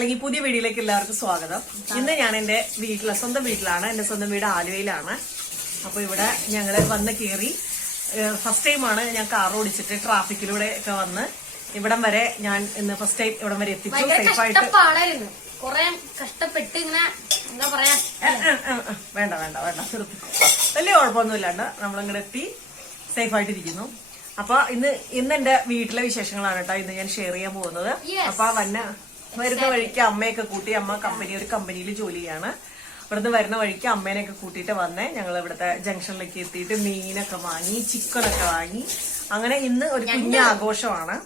അല്ലെങ്കിൽ പുതിയ വീഡിയോയിലേക്ക് എല്ലാവർക്കും സ്വാഗതം. ഇന്ന് ഞാൻ എന്റെ വീട്ടിലെ സ്വന്തം വീട്ടിലാണ്. എന്റെ സ്വന്തം വീട് ആലുവയിലാണ്. അപ്പൊ ഇവിടെ ഞങ്ങൾ വന്ന് കയറി ഫസ്റ്റ് ടൈമാണ് ഞാൻ കാർ ഓടിച്ചിട്ട് ട്രാഫിക്കിലൂടെ ഒക്കെ വന്ന് ഇവിടം വരെ ഞാൻ ഇന്ന് ഫസ്റ്റ് ടൈം ഇവിടം വരെ എത്തിച്ചു. സേഫായിട്ട് കൊറേ കഷ്ടപ്പെട്ട് ഇങ്ങനെ എന്താ പറയാ വേണ്ട വേണ്ട വേണ്ട വലിയ കുഴപ്പമൊന്നുമില്ലാണ്ട് നമ്മളിങ്ങോട്ട് എത്തി. സേഫായിട്ട് ഇരിക്കുന്നു അപ്പൊ ഇന്ന് ഇന്ന് എന്റെ വീട്ടിലെ വിശേഷങ്ങളാണ് കേട്ടോ ഇന്ന് ഞാൻ ഷെയർ ചെയ്യാൻ പോകുന്നത്. അപ്പൊ വന്ന വരുന്ന വഴിക്ക് അമ്മയൊക്കെ കൂട്ടി അമ്മ കമ്പനി ഒരു കമ്പനിയിൽ ജോലിയാണ് ചെയ്യാണ്. ഇവിടുന്ന് വരുന്ന വഴിക്ക് അമ്മേനെയൊക്കെ കൂട്ടിയിട്ട് വന്നേ. ഞങ്ങൾ ഇവിടുത്തെ ജംഗ്ഷനിലേക്ക് എത്തിയിട്ട് മീനൊക്കെ വാങ്ങി ചിക്കനൊക്കെ വാങ്ങി. അങ്ങനെ ഇന്ന് ഒരു കുഞ്ഞ ആഘോഷമാണ്.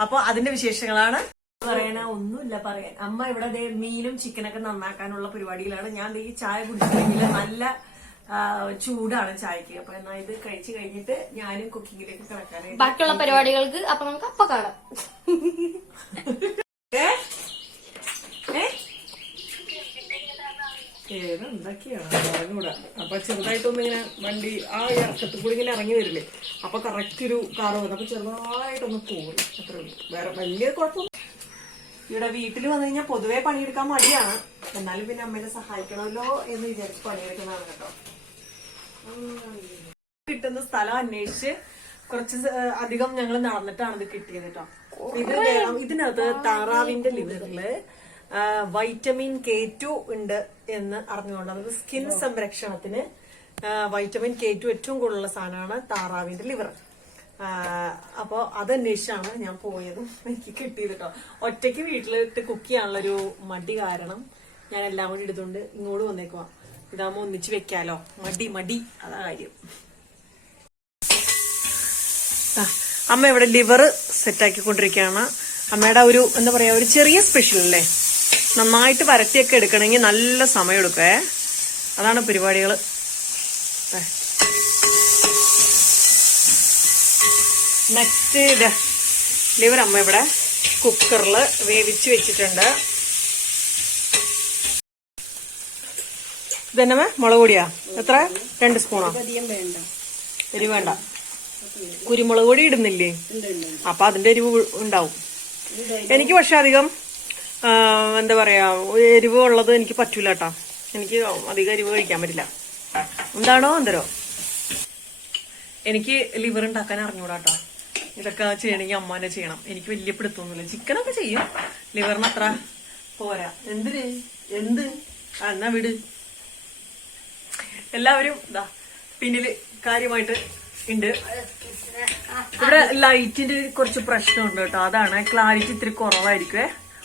അപ്പൊ അതിന്റെ വിശേഷങ്ങളാണ്. പറയണ ഒന്നുമില്ല പറയാൻ. അമ്മ ഇവിടെ ദേ മീനും ചിക്കനൊക്കെ നന്നാക്കാനുള്ള പരിപാടിയിലാണ്. ഞാൻ ഈ ചായ കുടിച്ചിട്ടുണ്ടെങ്കിൽ നല്ല ചൂടാണ് ചായക്ക്. അപ്പൊ എന്നാ ഇത് കഴിച്ചു കഴിഞ്ഞിട്ട് ഞാനും കുക്കിങ്ങിലേക്ക് കിടക്കാനായിട്ട് ബാക്കിയുള്ള പരിപാടികൾക്ക് അപ്പൊ നമുക്ക് അപ്പൊ കാണാം ഏ? ഏ? അറിഞ്ഞൂടാ. അപ്പൊ ചെറുതായിട്ടൊന്ന് ഇങ്ങനെ വണ്ടി ആ ഇറക്കത്തിൽ കൂടി ഇങ്ങനെ ഇറങ്ങി വരില്ലേ? അപ്പൊ കറക്റ്റ് ഒരു കാർ വന്നു. അപ്പൊ ചെറുതായിട്ടൊന്ന് പോയി. അത്ര വേറെ വലിയ കുഴപ്പം ഇവിടെ വീട്ടിൽ വന്നു കഴിഞ്ഞാൽ പൊതുവേ പണിയെടുക്കാൻ മടിയാണ്. എന്നാലും പിന്നെ അമ്മേനെ സഹായിക്കണമല്ലോ എന്ന് വിചാരിച്ച് പണിയെടുക്കുന്നതാണ് കേട്ടോ. കിട്ടുന്ന സ്ഥലം അന്വേഷിച്ച് കുറച്ച് അധികം ഞങ്ങൾ നടന്നിട്ടാണ് ഇത് കിട്ടിയത് കേട്ടോ. ഇത് ഇതിനകത്ത് താറാവിന്റെ ലിവറിൽ വൈറ്റമിൻ കെ ടു ഉണ്ട് എന്ന് അറിഞ്ഞുകൊണ്ട്. അതായത് സ്കിൻ സംരക്ഷണത്തിന് വൈറ്റമിൻ കെ ടു ഏറ്റവും കൂടുതലുള്ള സാധനമാണ് താറാവിന്റെ ലിവർ അപ്പോ അതന്വേഷിച്ചാണ് ഞാൻ പോയതും. എനിക്ക് കിട്ടിയത് കേട്ടോ. ഒറ്റയ്ക്ക് വീട്ടിലിട്ട് കുക്ക് ചെയ്യാനുള്ളൊരു മടി കാരണം ഞാൻ എല്ലാം കൂടി എടുത്തുകൊണ്ട് ഇങ്ങോട്ട് വന്നേക്കുവാ. ഇതാകുമ്പോ ഒന്നിച്ച് വെക്കാലോ. മടി മടി. അതാ കാര്യം. അമ്മ ഇവിടെ ലിവർ സെറ്റാക്കിക്കൊണ്ടിരിക്കുകയാണ് അമ്മയുടെ ഒരു എന്താ പറയാ ഒരു ചെറിയ സ്പെഷ്യൽ അല്ലേ? നന്നായിട്ട് വരട്ടിയൊക്കെ എടുക്കണമെങ്കിൽ നല്ല സമയം എടുക്കേ അതാണ് പരിപാടികൾ. നെക്സ്റ്റ് ഇത്. ലിവർ അമ്മ ഇവിടെ കുക്കറിൽ വേവിച്ച് വെച്ചിട്ടുണ്ട്. ഇതന്നെ മുളക് പൊടിയാ? എത്ര? രണ്ട് സ്പൂണോ? എരിവ് വേണ്ട. കുരുമുളക് പൊടി ഇടുന്നില്ലേ? അപ്പൊ അതിന്റെ എരിവ് ഉണ്ടാവും. എനിക്ക് പക്ഷെ അധികം എന്താ പറയാ എരിവ് ഉള്ളത് എനിക്ക് പറ്റൂല കേട്ടോ എനിക്ക് അധികം എരിവ് കഴിക്കാൻ പറ്റില്ല. എന്താണോ എന്തരോ. എനിക്ക് ലിവർ ഉണ്ടാക്കാൻ അറിഞ്ഞൂടാ കേട്ടോ ഇതൊക്കെ ചെയ്യണമെങ്കിൽ അമ്മാനെ ചെയ്യണം. എനിക്ക് വലിയ പിടുത്തൊന്നുമില്ല ചിക്കനൊക്കെ ചെയ്യും. ലിവറിന് അത്ര പോരാ. എന്തിന്? എന്ത്? എന്നാ വിട്. എല്ലാവരും ഇതാ പിന്നിൽ കാര്യമായിട്ട് ഉണ്ട് ഇവിടെ ലൈറ്റിന്റെ കുറച്ച് പ്രശ്നമുണ്ട് കേട്ടോ അതാണ് ക്ലാരിറ്റി ഇത്തിരി കുറവായിരിക്കുവേ.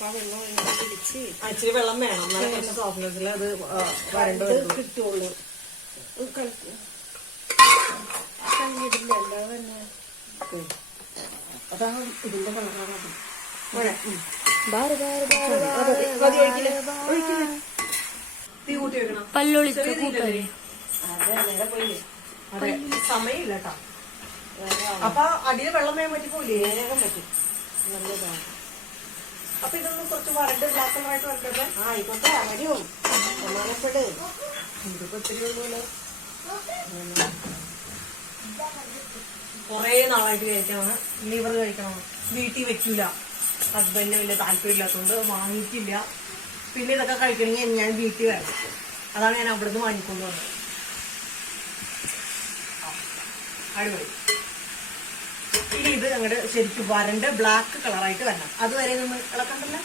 ആ, ഇച്ചിരി വെള്ളം വേണം. എന്നാലും സോഫ്റ്റ്നെസ്സിൽ അത് വരണ്ട്. കിട്ടുള്ളൂ അതാണ് അല്ലാതെ തന്നെ പോരെ? ഇതിന്റെ കൂട്ടി വെക്കണം പല്ലൊളിച്ച സമയമില്ല കേട്ടോ. അപ്പൊ അടിയിൽ വെള്ളം വേഗം പറ്റിപ്പോയില്ലേ വേഗം പറ്റി നല്ലതാണ്. അപ്പൊ ഇതൊന്നും കുറച്ച് വരണ്ട് ബ്ലാക്ക് കളറായിട്ട് വരട്ടെ ആ ആയിക്കോട്ടെ വരും സമാനപ്പെട് ഇതിപ്പോ ഒത്തിരി ഒന്നുമില്ല കൊറേ നാളായിട്ട് കഴിക്കണം. ലിവർ കഴിക്കണം. വീട്ടിൽ വെക്കൂല. ഹസ്ബൻഡിന് വലിയ താല്പര്യമില്ലാത്തതുകൊണ്ട് വാങ്ങിയിട്ടില്ല. പിന്നെ ഇതൊക്കെ കഴിക്കണമെങ്കിൽ ഞാൻ വീട്ടിൽ വരാം അതാണ് ഞാൻ അവിടുന്ന് വാങ്ങിക്കൊണ്ട് വന്നത് അടിപൊളി. ഇനി ഇത് ഞങ്ങളുടെ ശരിക്കും വരണ്ട്. ബ്ലാക്ക് കളറായിട്ട് വരണം. അതുവരെ നമ്മൾ ഇളക്കണ്ടല്ലോ?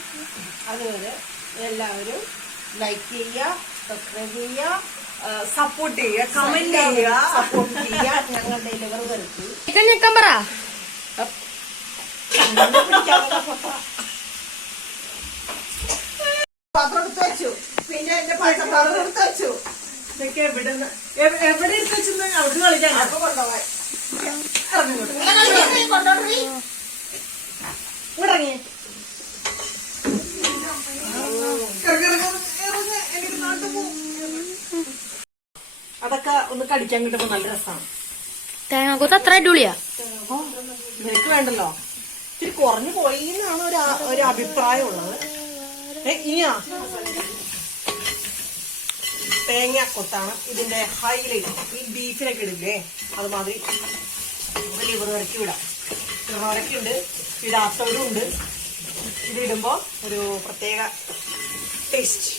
അതുവരെ എല്ലാവരും ലൈക്ക് ചെയ്യുക സബ്സ്ക്രൈബ് ചെയ്യുക സപ്പോർട്ട് ചെയ്യുക കമന്റ് ചെയ്യുക. സപ്പോർട്ട് ചെയ്യുക. ഞങ്ങളുടെ ഡെലിവർ വരുത്തി. ചിക്കൻ ഞെക്കാൻ പറ. പാത്രം എടുത്ത് വെച്ചു. പിന്നെ എന്റെ പഴക്കപ്പാത്രം എടുത്ത് വെച്ചു. ഇതൊക്കെ എവിടെ എവ്- എവിടെ എടുത്ത് വെച്ചെന്ന് അവിടെ കളിക്കാൻ അപ്പൊ കൊണ്ടുപോകാൻ കൊണ്ടുപോയി ഇറങ്ങി ഒന്ന് കടിക്കാൻ കിട്ടുമ്പോ നല്ല രസമാണ് തേങ്ങാക്കൂത്ത് അത്ര അടിപൊളിയാ. നിനക്ക് വേണ്ടല്ലോ? ഇത്തിരി കുറഞ്ഞു പോയി എന്നാണ് ഒരു അഭിപ്രായം ഉള്ളത് ഇനിയാ? തേങ്ങാക്കൊത്താണ് കൊത്താണ് ഇതിന്റെ ഹൈലൈറ്റ് ഈ ബീഫിനൊക്കെ ഇടില്ലേ? അതുമാതിരി ലിവർ ഇറക്കി വിടാം. ഇറക്കി ഉണ്ട് ഇടാത്തവരും ഉണ്ട്. ഇതിടുമ്പോ ഒരു പ്രത്യേക ടേസ്റ്റ്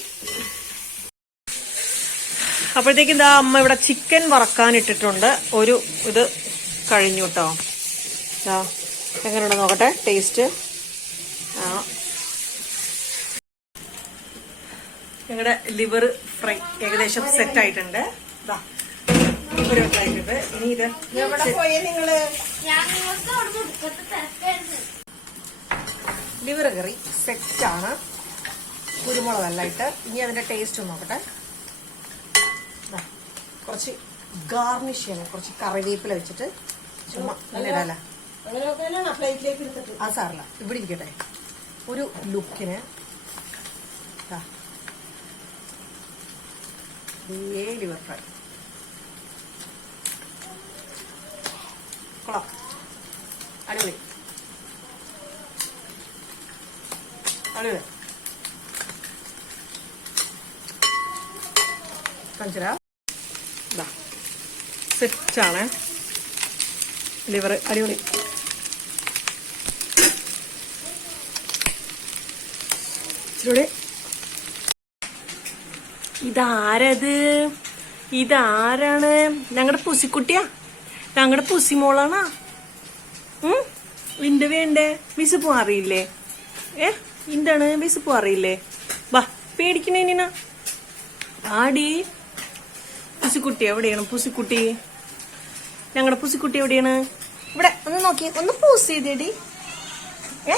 അപ്പോഴത്തേക്കും ഇതാ അമ്മ ഇവിടെ ചിക്കൻ വറക്കാൻ ഇട്ടിട്ടുണ്ട് ഒരു ഇത് കഴിഞ്ഞു കേട്ടോ ദാ, എങ്ങനെയുണ്ട് നോക്കട്ടെ ടേസ്റ്റ് ആ. ഞങ്ങളുടെ ലിവർ ഫ്രൈ ഏകദേശം സെറ്റ് ആയിട്ടുണ്ട്. ഒരു ഇനി ഇത് ലിവർ കറി സെറ്റ് ആണ്. കുരുമുളക് ഇട്ട് ഇനി അതിന്റെ ടേസ്റ്റ് നോക്കട്ടെ. കുറച്ച് ഗാർണിഷ് ചെയ്യണം. കുറച്ച് കറിവേപ്പില വെച്ചിട്ട് ചുമ്മാ അങ്ങനെ ഇടാല. ആ സാറില്ല. ഇവിടെ ഇരിക്കട്ടെ. ഒരു ലുക്കിന് ദാ, ദേ ലിവർ ഫ്രൈ കൊള്ളാം. അടിപൊളി. അടിപൊളി. സെറ്റാണ്. ലിവർ അടിപൊളി. ഇച്ചിരൂടെ. ഇതാരത്? ഇതാരാണ്? ഞങ്ങളുടെ പുസിക്കുട്ടിയാ? ഞങ്ങളുടെ പുസിമോളാണാ? ഇന്റെ വേണ്ടേ? വിശപ്പ് അറിയില്ലേ? ഏ? എന്താണ് വിശപ്പ് അറിയില്ലേ? വാ പേടിക്കണേനാ ആടി. പുസിക്കുട്ടി എവിടെയാണ്? പുസിക്കുട്ടി. ഞങ്ങളുടെ പുസിക്കുട്ടി എവിടെയാണ്? ഇവിടെ ഒന്ന് നോക്കി ഒന്ന് പൂസ് ചെയ്തേടി. ഏ?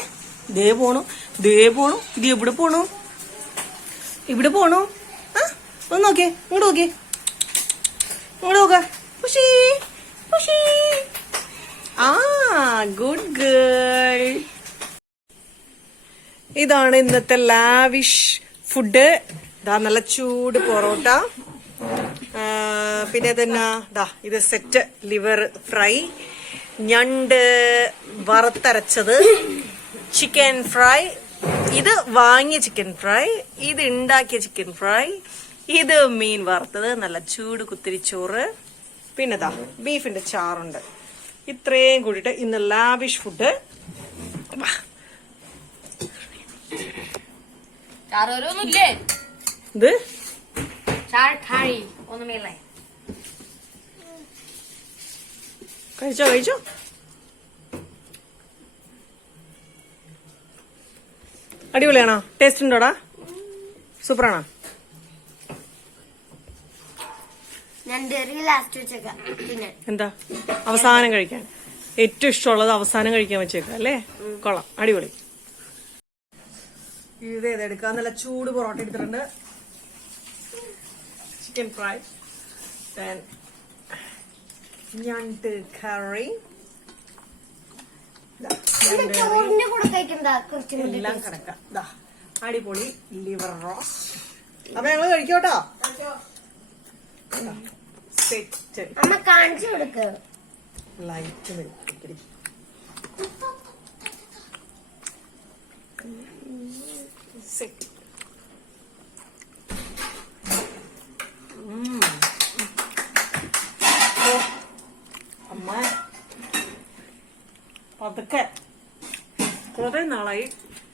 ദേ പോണു ദേ പോണു ഇത് എവിടെ പോണു? ഇവിടെ പോണു. ആ ഒന്ന് നോക്കിയേ ഇങ്ങോട്ട് നോക്കിയേ ഇങ്ങോട്ട് നോക്ക. പുഷി പുഷി ആ ഗുഡ് ഗേൾ ഇതാണ് ഇന്നത്തെ ലാവിഷ് ഫുഡ് ഇതാ നല്ല ചൂട് പൊറോട്ട. പിന്നെ തന്നെ ദാ ഇത് സെറ്റ് ലിവർ ഫ്രൈ ഞണ്ട് വറുത്തരച്ചത്. ചിക്കൻ ഫ്രൈ ഇത് വാങ്ങിയ ചിക്കൻ ഫ്രൈ ഇത് ഉണ്ടാക്കിയ ചിക്കൻ ഫ്രൈ ഇത് മീൻ വറുത്തത്. നല്ല ചൂട് കുത്തിരിച്ചോറ് പിന്നെ ദാ ബീഫിന്റെ ചാറുണ്ട്. ഇത്രയും കൂടിയിട്ട് ഇന്ന് ലാവിഷ് ഫുഡ് ചാറോരൊന്നുമില്ലേ ഇത് ചാർ ഖാരി ഒന്നുമില്ലേ കഴിച്ചോ കഴിച്ചോ അടിപൊളിയാണോ? ടേസ്റ്റ് ഉണ്ടോടാ? സൂപ്പറാണോ ഞാൻ ഡെറി ലാസ്റ്റ് വെച്ചേക്കാം പിന്നെ. എന്താ? അവസാനം കഴിക്കാൻ. ഏറ്റവും ഇഷ്ടമുള്ളത് അവസാനം കഴിക്കാൻ വെച്ചേക്കാം അല്ലേ? കൊള്ളാം. അടിപൊളി. ഇത് ഏതെടുക്കാം നല്ല ചൂട് പൊറോട്ട എടുത്തിട്ടുണ്ട്. ചിക്കൻ then ഞണ്ട് കറി എല്ലാം കിടക്കാം ദാ അടിപൊളി ലിവർ റോസ്റ്റ് അപ്പൊ ഞങ്ങൾ കഴിക്കോട്ടോ? സെറ്റ് കാണിച്ചു കൊടുക്ക്. ലൈറ്റ് വെച്ചിട്ട് സെറ്റ് അമ്മ പതുക്കെ. കുറെ നാളായി.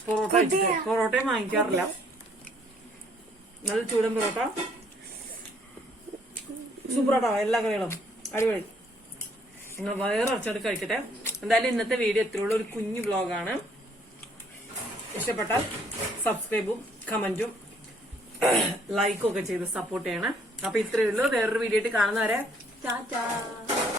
പൊറോട്ട പൊറോട്ടയും വാങ്ങിക്കാറില്ല. നല്ല ചൂടൻ പൊറോട്ട. സൂപ്പറാട്ടോ എല്ലാ കറികളും. അടിപൊളി. നിങ്ങൾ വയറടച്ചെടുത്ത് കഴിക്കട്ടെ. എന്തായാലും ഇന്നത്തെ വീഡിയോ എത്രയുള്ള ഒരു കുഞ്ഞു വ്ലോഗാണ് ഇഷ്ടപ്പെട്ടാൽ സബ്സ്ക്രൈബും കമന്റും ലൈക്കും ഒക്കെ ചെയ്ത് സപ്പോർട്ട് ചെയ്യണം. അപ്പൊ ഇത്രയേ ഉള്ളൂ. വേറൊരു വീഡിയോ ആയിട്ട് കാണുന്നവരെ ടാറ്റാ.